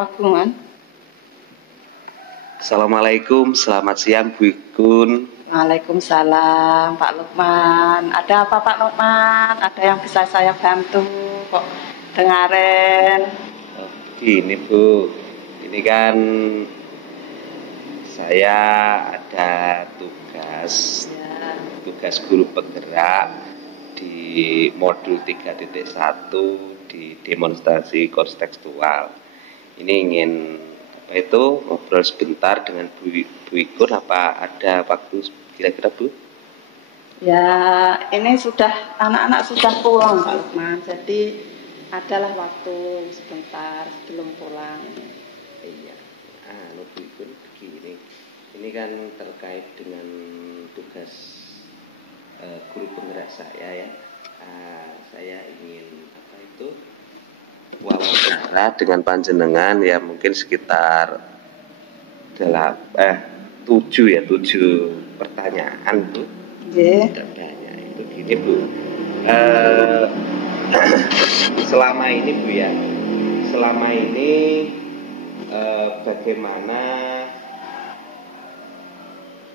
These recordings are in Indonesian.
Wagungan. Assalamualaikum, selamat siang Bu Igun. Waalaikumsalam Pak Lukman. Ada apa Pak Lukman? Ada yang bisa saya bantu kok dengarin? Begini Bu, ini kan saya ada tugas guru penggerak di modul 3.1 di demonstrasi kontekstual. Ini ingin ngobrol sebentar dengan Bu Igun. Apa ada waktu kira-kira Bu? Ya, ini anak-anak sudah pulang Pak Lukman, jadi adalah waktu sebentar sebelum pulang. Iya, Bu Igun begini, ini kan terkait dengan tugas guru penggerak saya ya. Saya ingin wawancara dengan panjenengan ya, mungkin sekitar 7 pertanyaan Bu. Pertanyaan itu gini Bu, selama ini bagaimana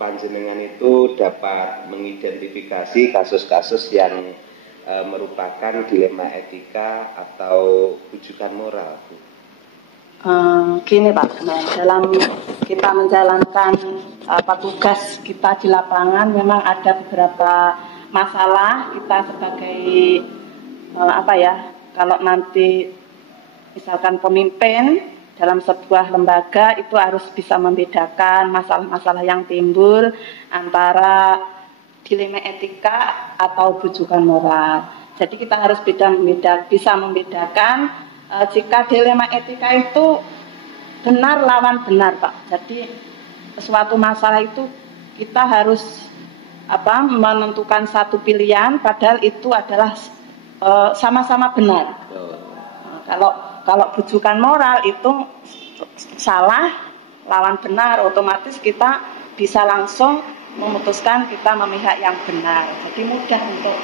panjenengan itu dapat mengidentifikasi kasus-kasus yang merupakan dilema etika atau rujukan moral, Bu? Gini Pak, dalam kita menjalankan tugas kita di lapangan memang ada beberapa masalah. Kita sebagai kalau nanti misalkan pemimpin dalam sebuah lembaga itu harus bisa membedakan masalah-masalah yang timbul antara dilema etika atau rujukan moral. Jadi kita harus bisa membedakan jika dilema etika itu benar lawan benar Pak. Jadi suatu masalah itu kita harus menentukan satu pilihan padahal itu adalah sama-sama benar. Kalau rujukan moral itu salah lawan benar, otomatis kita bisa langsung memutuskan kita memihak yang benar. Jadi mudah untuk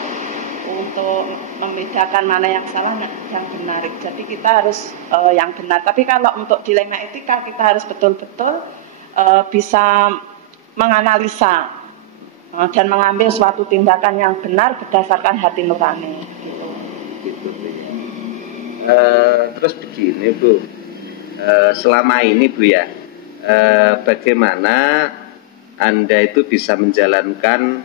membedakan mana yang salah dan yang benar. Jadi kita harus yang benar. Tapi kalau untuk dilema etika kita harus betul-betul bisa menganalisa dan mengambil suatu tindakan yang benar berdasarkan hati nurani. Terus begini Bu, selama ini Bu ya, bagaimana Anda itu bisa menjalankan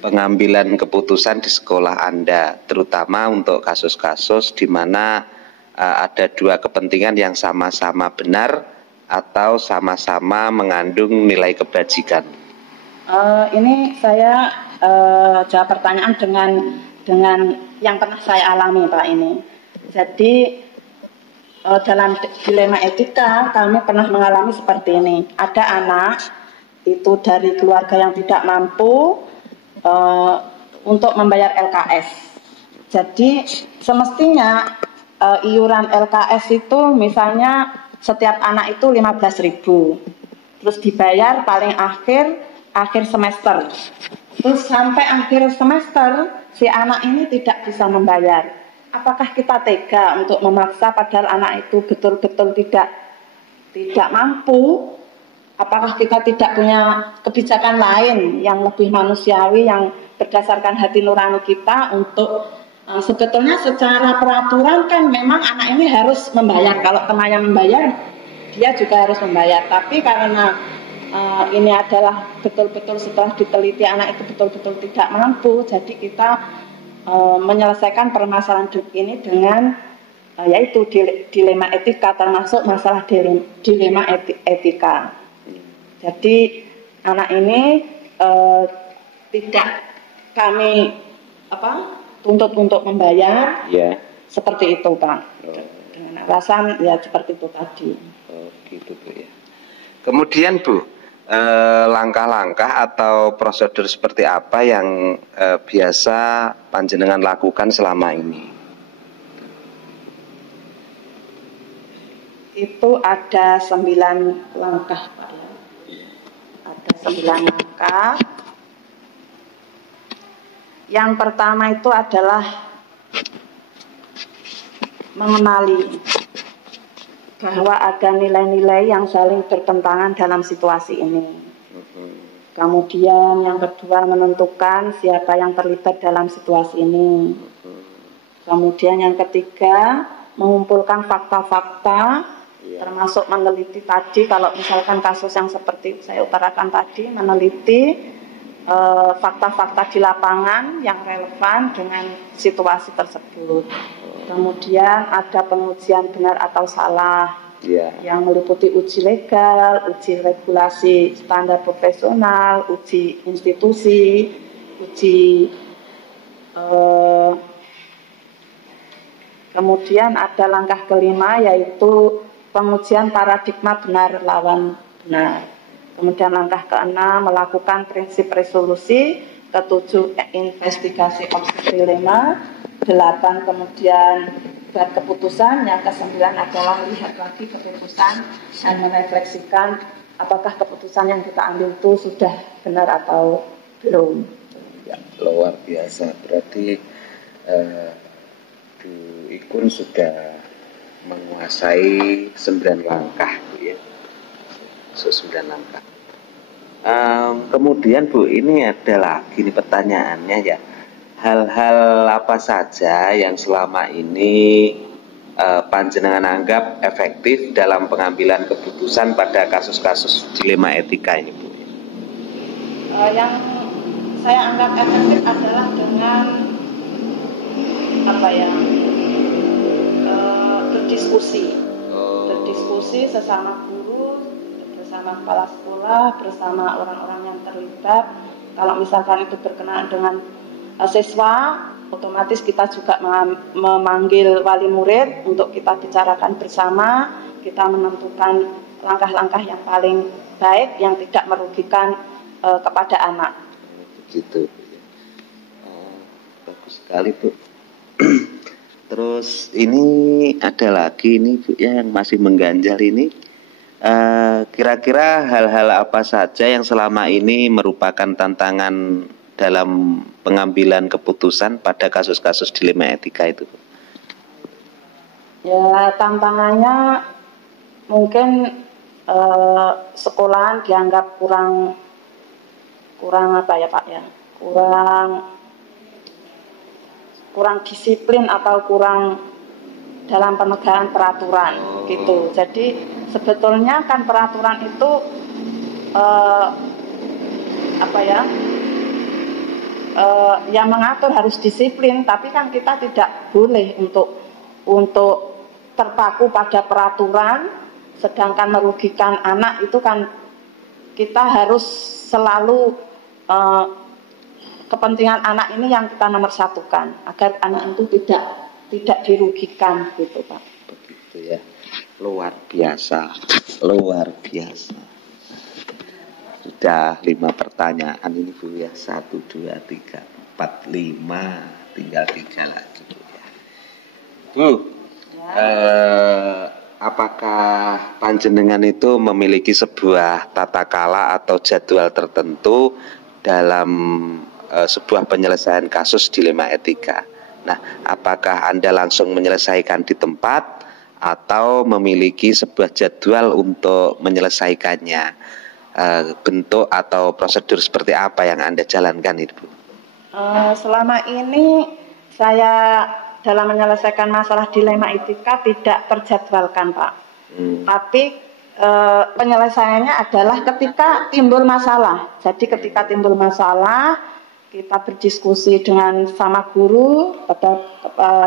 pengambilan keputusan di sekolah Anda, terutama untuk kasus-kasus di mana ada dua kepentingan yang sama-sama benar atau sama-sama mengandung nilai kebajikan? Ini saya jawab pertanyaan dengan yang pernah saya alami Pak ini. Jadi dalam dilema etika kami pernah mengalami seperti ini. Ada anak itu dari keluarga yang tidak mampu untuk membayar LKS. Jadi semestinya iuran LKS itu misalnya setiap anak itu 15.000, terus dibayar paling akhir semester. Terus sampai akhir semester si anak ini tidak bisa membayar. Apakah kita tega untuk memaksa padahal anak itu betul-betul tidak mampu? Apakah kita tidak punya kebijakan lain yang lebih manusiawi yang berdasarkan hati nurani kita untuk sebetulnya secara peraturan kan memang anak ini harus membayar. Kalau temannya membayar, dia juga harus membayar. Tapi karena ini adalah betul-betul setelah diteliti anak itu betul-betul tidak mampu, jadi kita menyelesaikan permasalahan ini dengan yaitu dilema etika, termasuk masalah dilema etika. Jadi anak ini tidak kami tuntut untuk membayar, seperti itu Pak. Dengan alasan ya seperti itu tadi. Gitu Bu ya. Kemudian Bu, langkah-langkah atau prosedur seperti apa yang biasa panjenengan lakukan selama ini? Itu ada 9 langkah Pak. Ada 9 langkah. Yang pertama itu adalah mengenali bahwa ada nilai-nilai yang saling bertentangan dalam situasi ini. Kemudian yang kedua menentukan siapa yang terlibat dalam situasi ini. Kemudian yang ketiga mengumpulkan fakta-fakta, termasuk meneliti tadi, kalau misalkan kasus yang seperti saya utarakan tadi, meneliti fakta-fakta di lapangan yang relevan dengan situasi tersebut. Kemudian ada pengujian benar atau salah yang meliputi uji legal, uji regulasi standar profesional, uji institusi, uji kemudian ada langkah kelima yaitu pengujian paradigma benar lawan benar. Kemudian langkah keenam melakukan prinsip resolusi, ketujuh investigasi objek dilema, 8 kemudian buat keputusan, yang ke-9 adalah lihat lagi keputusan dan merefleksikan apakah keputusan yang kita ambil itu sudah benar atau belum. Ya, luar biasa. Berarti Bu Ikun sudah menguasai 9 langkah, Bu ya. 9 langkah. Kemudian Bu, ini ada lagi nih pertanyaannya ya. Hal-hal apa saja yang selama ini panjenengan anggap efektif dalam pengambilan keputusan pada kasus-kasus dilema etika ini, Bu? Yang saya anggap efektif adalah dengan berdiskusi sesama guru, bersama kepala sekolah, bersama orang-orang yang terlibat. Kalau misalkan itu berkenaan dengan siswa, otomatis kita juga memanggil wali murid untuk kita bicarakan bersama, kita menentukan langkah-langkah yang paling baik yang tidak merugikan kepada anak. Begitu. Bagus sekali, Bu. Terus ini ada lagi ini Bu ya yang masih mengganjal ini. Kira-kira hal-hal apa saja yang selama ini merupakan tantangan dalam pengambilan keputusan pada kasus-kasus dilema etika itu? Ya, tantangannya mungkin sekolahan dianggap kurang apa ya Pak ya, kurang disiplin atau kurang dalam penegakan peraturan gitu. Jadi sebetulnya kan peraturan itu yang mengatur harus disiplin, tapi kan kita tidak boleh untuk terpaku pada peraturan, sedangkan merugikan anak itu kan kita harus selalu kepentingan anak ini yang kita nomor satukan agar anak itu tidak dirugikan gitu Pak. Begitu ya, luar biasa, luar biasa. Sudah 5 pertanyaan ini Bu ya, 1, 2, 3, 4, 5, tinggal 3 lagi Bu ya. Bu, apakah panjenengan itu memiliki sebuah tata kala atau jadwal tertentu dalam sebuah penyelesaian kasus dilema etika? Nah, apakah Anda langsung menyelesaikan di tempat atau memiliki sebuah jadwal untuk menyelesaikannya? Bentuk atau prosedur seperti apa yang Anda jalankan itu, Bu? Selama ini saya dalam menyelesaikan masalah dilema etika tidak terjadwalkan Pak. Tapi penyelesaiannya adalah ketika timbul masalah. Jadi ketika timbul masalah kita berdiskusi dengan sama guru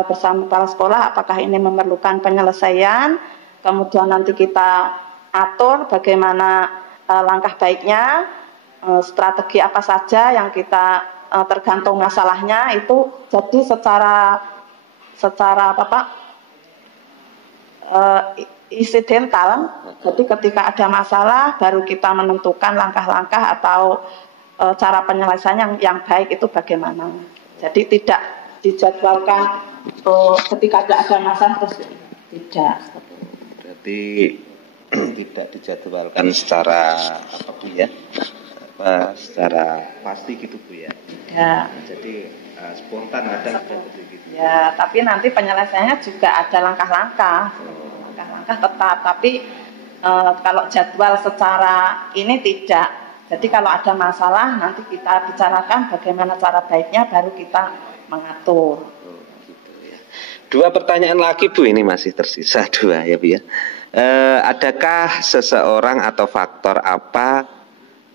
bersama kepala sekolah apakah ini memerlukan penyelesaian. Kemudian nanti kita atur bagaimana langkah baiknya, strategi apa saja yang kita tergantung masalahnya itu. Jadi secara apa Pak, insidental. Jadi ketika ada masalah baru kita menentukan langkah-langkah atau cara penyelesaian yang baik itu bagaimana. Jadi tidak dijadwalkan ketika ada masalah terus tidak. Berarti tidak dijadwalkan secara apa Bu ya, secara pasti gitu Bu ya. Ya. Jadi spontan kadang seperti gitu. Ya, tapi nanti penyelesaiannya juga ada langkah-langkah. langkah tetap, tapi kalau jadwal secara ini tidak. Jadi kalau ada masalah nanti kita bicarakan bagaimana cara baiknya, baru kita mengatur. Dua pertanyaan lagi Bu, ini masih tersisa dua ya Bu ya. Adakah seseorang atau faktor apa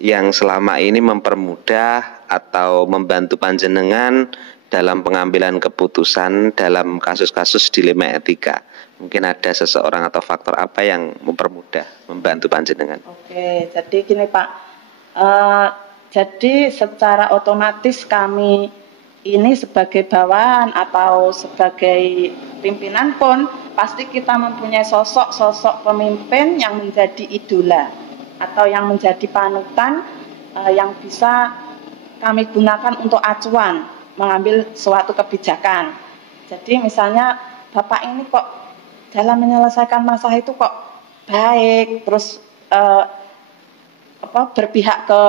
yang selama ini mempermudah atau membantu panjenengan dalam pengambilan keputusan dalam kasus-kasus dilema etika? Mungkin ada seseorang atau faktor apa yang mempermudah, membantu panjenengan? Oke, jadi gini Pak, jadi secara otomatis kami ini sebagai bawahan atau sebagai pimpinan pun pasti kita mempunyai sosok pemimpin yang menjadi idola atau yang menjadi panutan yang bisa kami gunakan untuk acuan mengambil suatu kebijakan. Jadi misalnya Bapak ini kok dalam menyelesaikan masalah itu kok baik, terus berpihak ke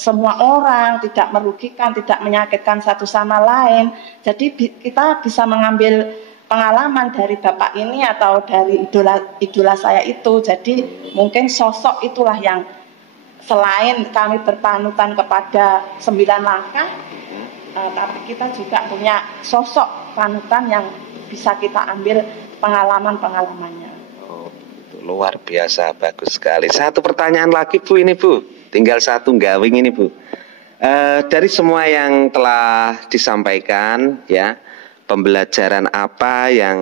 semua orang, tidak merugikan, tidak menyakitkan satu sama lain. Jadi kita bisa mengambil pengalaman dari Bapak ini atau dari idola saya itu. Jadi mungkin sosok itulah yang selain kami berpanutan kepada 9 langkah, tapi kita juga punya sosok panutan yang bisa kita ambil pengalaman-pengalamannya. Luar biasa, bagus sekali. Satu pertanyaan lagi Bu ini Bu, tinggal satu gawing ini Bu. Dari semua yang telah disampaikan ya, pembelajaran apa yang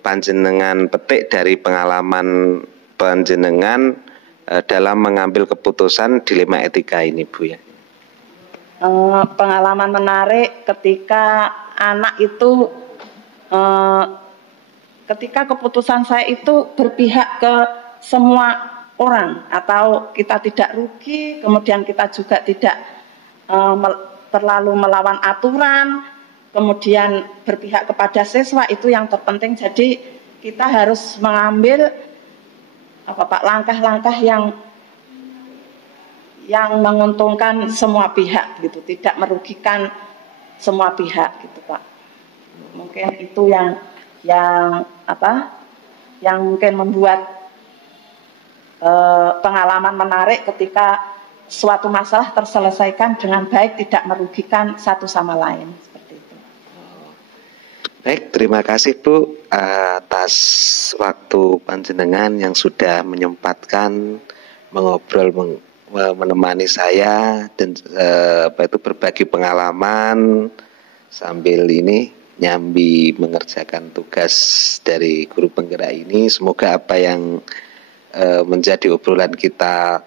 panjenengan petik dari pengalaman panjenengan dalam mengambil keputusan dilema etika ini Bu ya? Pengalaman menarik ketika anak itu ketika keputusan saya itu berpihak ke semua orang atau kita tidak rugi, kemudian kita juga tidak terlalu melawan aturan, kemudian berpihak kepada siswa, itu yang terpenting. Jadi kita harus mengambil langkah-langkah yang menguntungkan semua pihak gitu, tidak merugikan semua pihak gitu Pak. Mungkin itu yang mungkin membuat pengalaman menarik ketika suatu masalah terselesaikan dengan baik, tidak merugikan satu sama lain, seperti itu. Baik, terima kasih Bu atas waktu panjenengan yang sudah menyempatkan mengobrol, menemani saya dan berbagi pengalaman sambil ini nyambi mengerjakan tugas dari guru penggerak ini. Semoga apa yang menjadi obrolan kita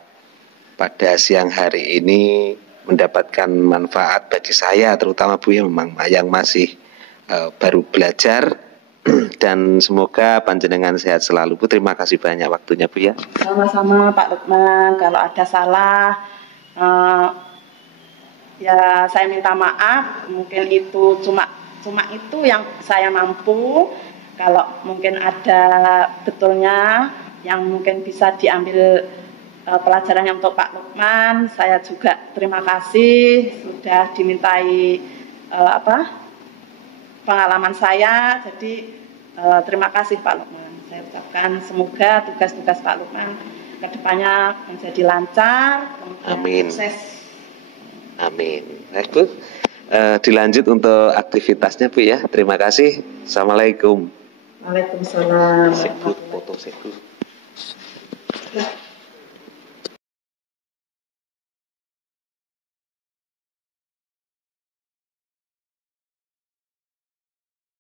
pada siang hari ini mendapatkan manfaat bagi saya, terutama Bu yang masih baru belajar, dan semoga panjenengan sehat selalu Bu. Terima kasih banyak waktunya Bu ya. Sama-sama Pak Lukman, kalau ada salah ya saya minta maaf, mungkin itu cuma itu yang saya mampu. Kalau mungkin ada betulnya yang mungkin bisa diambil pelajarannya untuk Pak Lukman, saya juga terima kasih sudah dimintai pengalaman saya. Jadi terima kasih Pak Lukman. Saya ucapkan semoga tugas-tugas Pak Lukman kedepannya menjadi lancar, amin. Sukses. Amin. Baik Bu, dilanjut untuk aktivitasnya Bu ya. Terima kasih. Assalamualaikum. Waalaikumsalam. Foto